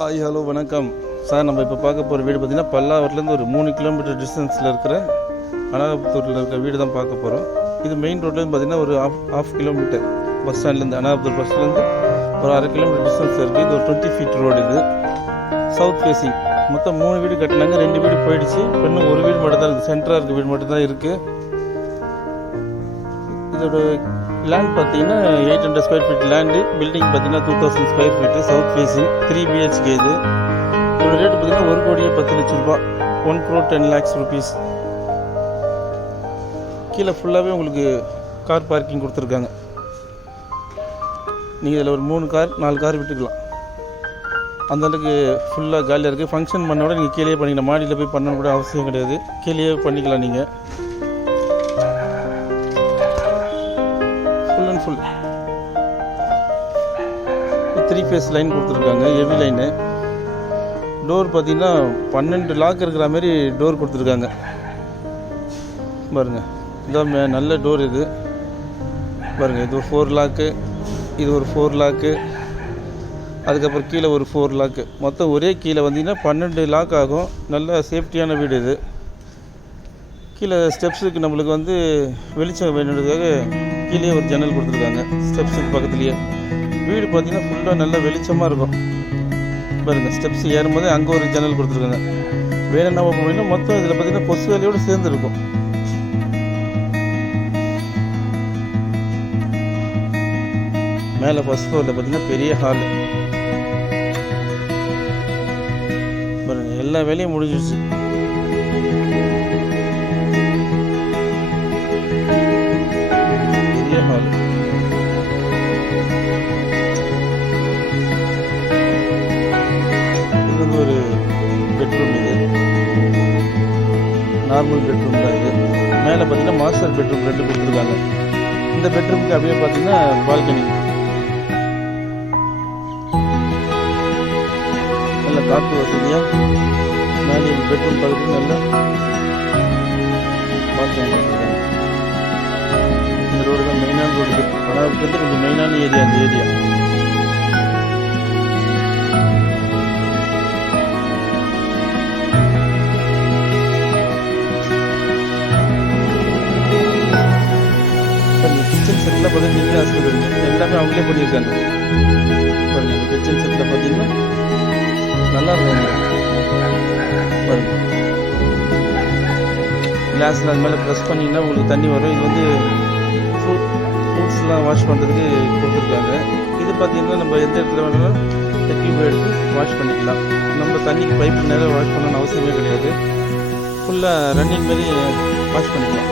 Hi hello வணக்கம் sir. நம்ம இப்போ பார்க்க போகிற வீடு பார்த்திங்கன்னா பல்லாவரத்துலேருந்து ஒரு 3 கிலோமீட்டர் டிஸ்டன்ஸில் இருக்கிற அனாபுத்தூரில் இருக்கிற வீடு தான் பார்க்க போகிறோம். இது மெயின் ரோட்லேருந்து பார்த்திங்கன்னா ஒரு ஆஃப் கிலோமீட்டர் பஸ் ஸ்டாண்ட்லேருந்து அனாபுத்தூர் பஸ் ஸ்டாண்ட்லேருந்து ஒரு 1/2 கிலோமீட்டர் டிஸ்டன்ஸ் இருக்குது. இது ஒரு 20 ஃபீட் ரோடு. இது சவுத் ஃபேஸிங். மொத்தம் 3 வீடு கட்டினாங்க, 2 வீடு போயிடுச்சு. இன்னும் ஒரு வீடு மட்டும் தான் இருக்குது, சென்டராக இருக்க வீடு மட்டும் தான் இருக்குது. இதோட லேண்ட் பார்த்தீங்கன்னா 800 ஸ்கொயர் ஃபீட் லேண்டு. பில்டிங் பார்த்தீங்கன்னா 2000 square feet, south facing, 3 BHK. இது இதோட ரேட்டு பார்த்தீங்கன்னா 1,10,00,000 ரூபா, 1,10,00,000 rupees. கீழே ஃபுல்லாகவே உங்களுக்கு கார் பார்க்கிங் கொடுத்துருக்காங்க. நீங்கள் இதில் ஒரு 3 கார் 4 கார் விட்டுக்கலாம். அந்தளவுக்கு ஃபுல்லாக காலியாக இருக்குது. ஃபங்க்ஷன் பண்ண விட நீங்கள் கீழே பண்ணிக்கலாம். மாடியில் போய் பண்ண கூட அவசியம் கிடையாது, கீழே பண்ணிக்கலாம். நீங்கள் ஃபுல் 3 ஃபேஸ் லைன் கொடுத்துருக்காங்க, ஹெவி லைனு. டோர் பார்த்தீங்கன்னா 12 லாக் இருக்கிற மாதிரி டோர் கொடுத்துருக்காங்க பாருங்கள். இதான் நல்ல டோர் இது பாருங்கள். இது ஒரு 4 லாக்கு, இது ஒரு 4 லாக்கு, அதுக்கப்புறம் கீழே ஒரு 4 லாக்கு. மொத்தம் ஒரே கீழே வந்தீங்கன்னா 12 லாக் ஆகும். நல்ல சேஃப்டியான வீடு இது. கீழே ஸ்டெப்ஸுக்கு நம்மளுக்கு வெளிச்சம் வேணுன்றதுக்காக கீழே ஒரு ஜன்னல் கொடுத்துருக்காங்க ஸ்டெப்ஸுக்கு பக்கத்துலேயே. வீடு பார்த்தீங்கன்னா ஃபுல்லாக நல்லா வெளிச்சமாக இருக்கும் பாருங்கள். ஸ்டெப்ஸ் ஏறும்போது அங்கே ஒரு ஜன்னல் கொடுத்துருக்காங்க. வேறு என்ன ஓப்பன் பண்ணிங்கன்னா மொத்தம் இதில் பார்த்தீங்கன்னா கொசு வேலையோடு சேர்ந்துருக்கும். மேலே ஃபர்ஸ்ட் ஃப்ளோரில் பார்த்தீங்கன்னா பெரிய ஹால் பாருங்கள். எல்லா வேலையும் முடிஞ்சிடுச்சு. பெரிய ஹால். இது ஒரு பெட்ரூம். இது நார்மல் பெட்ரூம் தான். இது மேலே பார்த்தீங்கன்னா மாஸ்டர் பெட்ரூம் 2 கொடுத்துருக்காங்க. இந்த பெட்ரூமுக்கு அப்படியே பார்த்தீங்கன்னா பால்கனி. நல்ல காற்று வசதியாக மேலே பெட்ரூம் பக்கத்தில் நல்ல பால்கனி கொடுத்துருக்காங்க. இந்த ரோடு தான் மெயினான ரோடு. அனாபுத்தூர் கொஞ்சம் மெயினான ஏரியா. அந்த ஏரியா கிச்சன் செட்டில் பார்த்தீங்கன்னா எல்லாமே அவங்களே பண்ணியிருக்காங்க பாருங்க. இந்த கிச்சன் செட்டில் பார்த்தீங்கன்னா நல்லா இருக்கும் பாருங்க. கிளாஸில் அது மேலே ப்ரெஸ் பண்ணிங்கன்னா உங்களுக்கு தண்ணி வரும். இது ஃப்ரூட்ஸ்லாம் வாஷ் பண்ணுறதுக்கு கொடுத்துருக்காங்க. இது பார்த்திங்கன்னா நம்ம எந்த இடத்துல வேணாலும் டியூப் எடுத்து வாஷ் பண்ணிக்கலாம். நம்ம தண்ணிக்கு பைப்பு நேரம் வாஷ் பண்ணணும்னு அவசியமே கிடையாது. ஃபுல்லாக ரன்னிங் மாரி வாஷ் பண்ணிக்கலாம்.